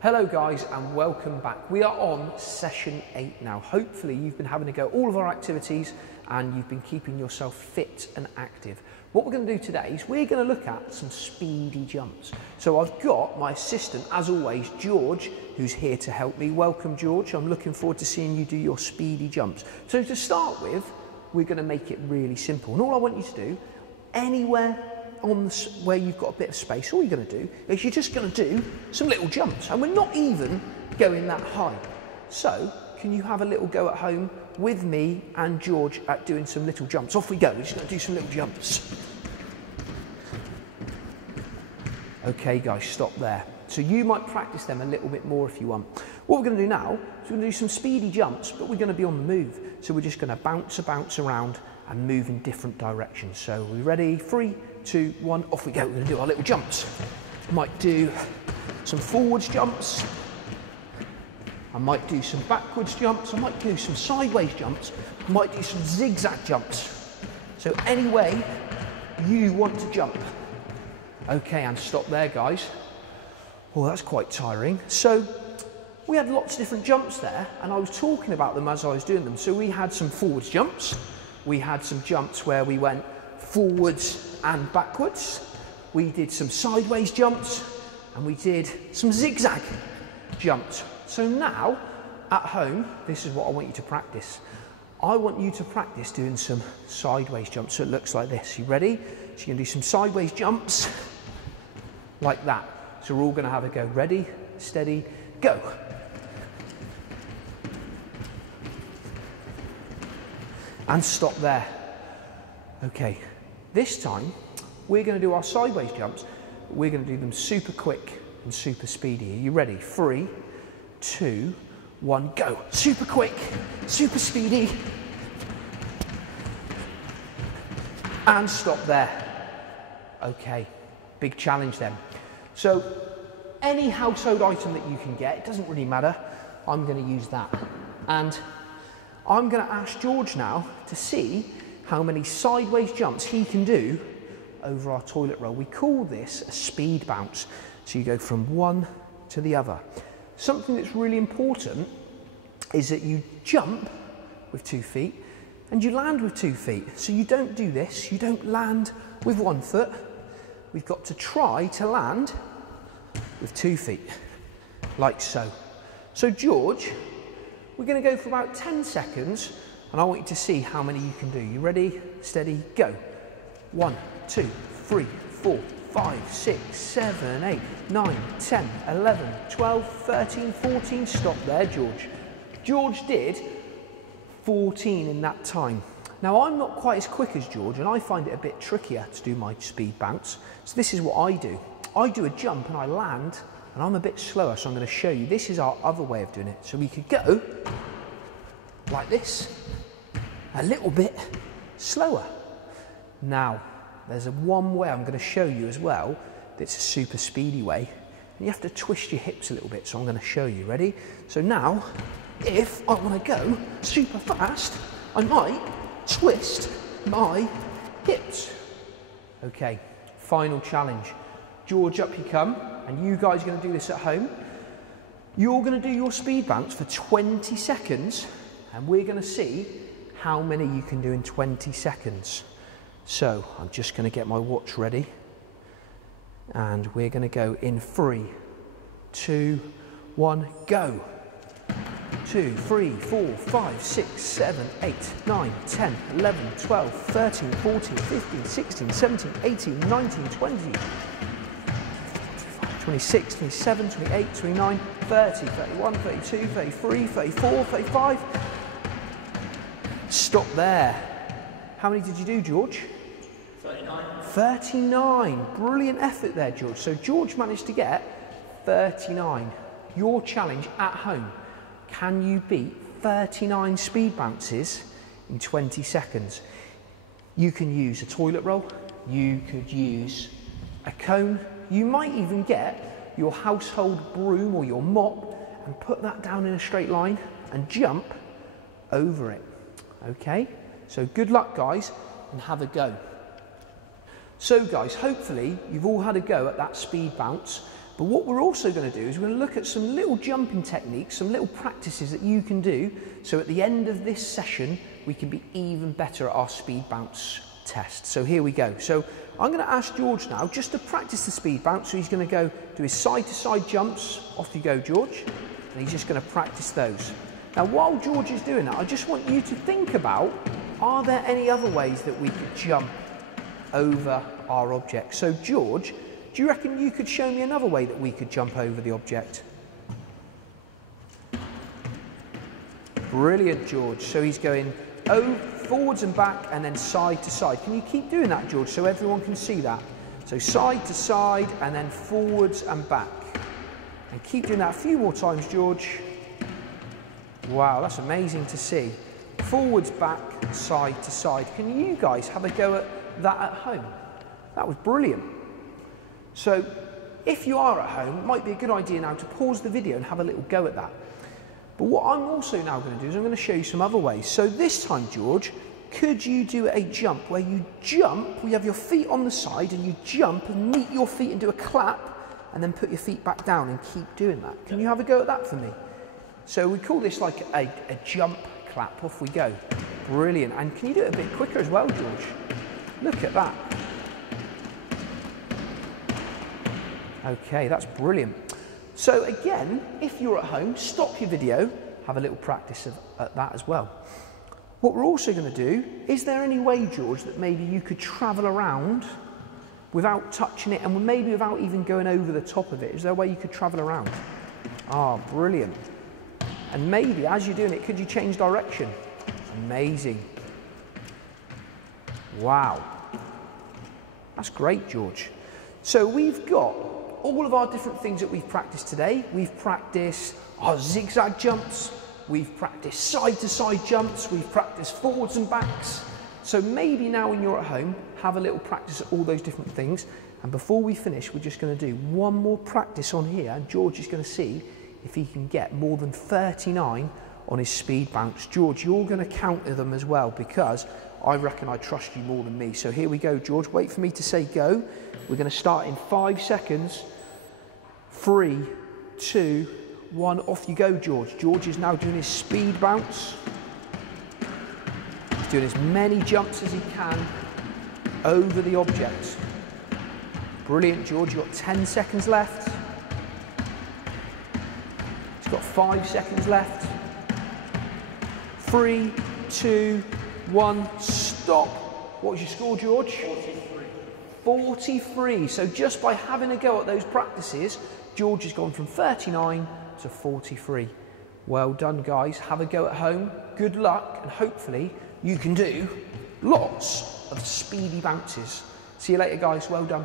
Hello guys and welcome back. We are on session 8 now. Hopefully you've been having a go at all of our activities and you've been keeping yourself fit and active. What we're going to do today is we're going to look at some speedy jumps. So I've got my assistant, as always, George, who's here to help me. Welcome George, I'm looking forward to seeing you do your speedy jumps. So to start with, we're going to make it really simple. And all I want you to do, anywhere on where you've got a bit of space, all you're going to do is you're just going to do some little jumps, and we're not even going that high. So can you have a little go at home with me and George at doing some little jumps? Off we go. We're just going to do some little jumps. Okay guys, stop there. So you might practice them a little bit more if you want. What we're going to do now is we're going to do some speedy jumps, but we're going to be on the move. So we're just going to bounce around and move in different directions. So are we ready? 3, 2, 1, off we go. We're going to do our little jumps. I might do some forwards jumps. I might do some backwards jumps. I might do some sideways jumps. I might do some zigzag jumps. So any way you want to jump. Okay, and stop there, guys. Oh, that's quite tiring. So we had lots of different jumps there, and I was talking about them as I was doing them. So we had some forwards jumps. We had some jumps where we went forwards and backwards. We did some sideways jumps, and we did some zigzag jumps. So now, at home, this is what I want you to practice. I want you to practice doing some sideways jumps. So it looks like this. You ready? So you're going to do some sideways jumps like that. So we're all going to have a go. Ready, steady, go. And stop there. Okay, this time we're going to do our sideways jumps. We're going to do them super quick and super speedy. Are you ready? 3, 2, 1, go. Super quick, super speedy. And stop there. Okay, big challenge then. So any household item that you can get, it doesn't really matter. I'm going to use that. And I'm going to ask George now to see how many sideways jumps he can do over our toilet roll. We call this a speed bounce. So you go from one to the other. Something that's really important is that you jump with 2 feet and you land with 2 feet. So you don't do this, you don't land with 1 foot. We've got to try to land with 2 feet, like so. So George, we're going to go for about 10 seconds and I want you to see how many you can do. You ready? Steady, go. 1, 2, 3, 4, 5, 6, 7, 8, 9, 10, 11, 12, 13, 14. Stop there, George. George did 14 in that time. Now I'm not quite as quick as George and I find it a bit trickier to do my speed bounce. So this is what I do. I do a jump and I land and I'm a bit slower, so I'm going to show you. This is our other way of doing it. So we could go like this, a little bit slower. Now, there's one way I'm going to show you as well that's a super speedy way. And you have to twist your hips a little bit, so I'm going to show you. Ready? So now, if I want to go super fast, I might twist my hips. Okay, final challenge. George, up you come, and you guys are going to do this at home. You're going to do your speed bounce for 20 seconds, and we're going to see how many you can do in 20 seconds. So I'm just going to get my watch ready, and we're going to go in 3, 2, 1, go. 2, 3, 4, 5, 6, 7, 8, 9, 10, 11, 12, 13, 14, 15, 16, 17, 18, 19, 20, 26, 27, 28, 29, 30, 31, 32, 33, 34, 35. Stop there. How many did you do, George? 39. 39. Brilliant effort there, George. So George managed to get 39. Your challenge at home. Can you beat 39 speed bounces in 20 seconds? You can use a toilet roll. You could use a cone. You might even get your household broom or your mop and put that down in a straight line and jump over it. Okay, so good luck guys and have a go. So guys, hopefully you've all had a go at that speed bounce But what we're also going to do is we're going to look at some little jumping techniques, some little practices that you can do, so at the end of this session we can be even better at our speed bounce test. So here we go. So I'm going to ask George now just to practice the speed bounce. So he's going to go do his side-to-side jumps. Off you go, George. And he's just going to practice those. Now, while George is doing that, I just want you to think about, are there any other ways that we could jump over our object? So George, do you reckon you could show me another way that we could jump over the object? Brilliant, George. So he's going forwards and back and then side to side. Can you keep doing that, George, so everyone can see that? So side to side and then forwards and back. And keep doing that a few more times, George. Wow, that's amazing to see. Forwards, back, side to side. Can you guys have a go at that at home? That was brilliant. So if you are at home, it might be a good idea now to pause the video and have a little go at that. But what I'm also now going to do is I'm going to show you some other ways. So this time, George, could you do a jump where you jump, you have your feet on the side and you jump and meet your feet and do a clap and then put your feet back down and keep doing that? Can you have a go at that for me? So we call this like a jump clap. Off we go. Brilliant. And can you do it a bit quicker as well, George? Look at that. Okay, that's brilliant. So again, if you're at home, stop your video, have a little practice at that as well. What we're also going to do, is there any way, George, that maybe you could travel around without touching it and maybe without even going over the top of it? Is there a way you could travel around? Ah, brilliant. And maybe as you're doing it, could you change direction? Amazing. Wow. That's great, George. So we've got all of our different things that we've practiced today. We've practiced our zigzag jumps, we've practiced side-to-side jumps, we've practiced forwards and backs. So maybe now when you're at home, have a little practice at all those different things. And before we finish, we're just going to do one more practice on here, and George is going to see if he can get more than 39 on his speed bounce. George, you're going to counter them as well, because I reckon I trust you more than me. So here we go, George. Wait for me to say go. We're going to start in 5 seconds. 3, 2, 1. Off you go, George. George is now doing his speed bounce. He's doing as many jumps as he can over the objects. Brilliant, George. You've got 10 seconds left. He's got 5 seconds left. 3, 2, 1. Stop. What was your score, George? 43. 43. So just by having a go at those practices, George has gone from 39 to 43. Well done, guys. Have a go at home. Good luck, and hopefully you can do lots of speedy bounces. See you later, guys. Well done.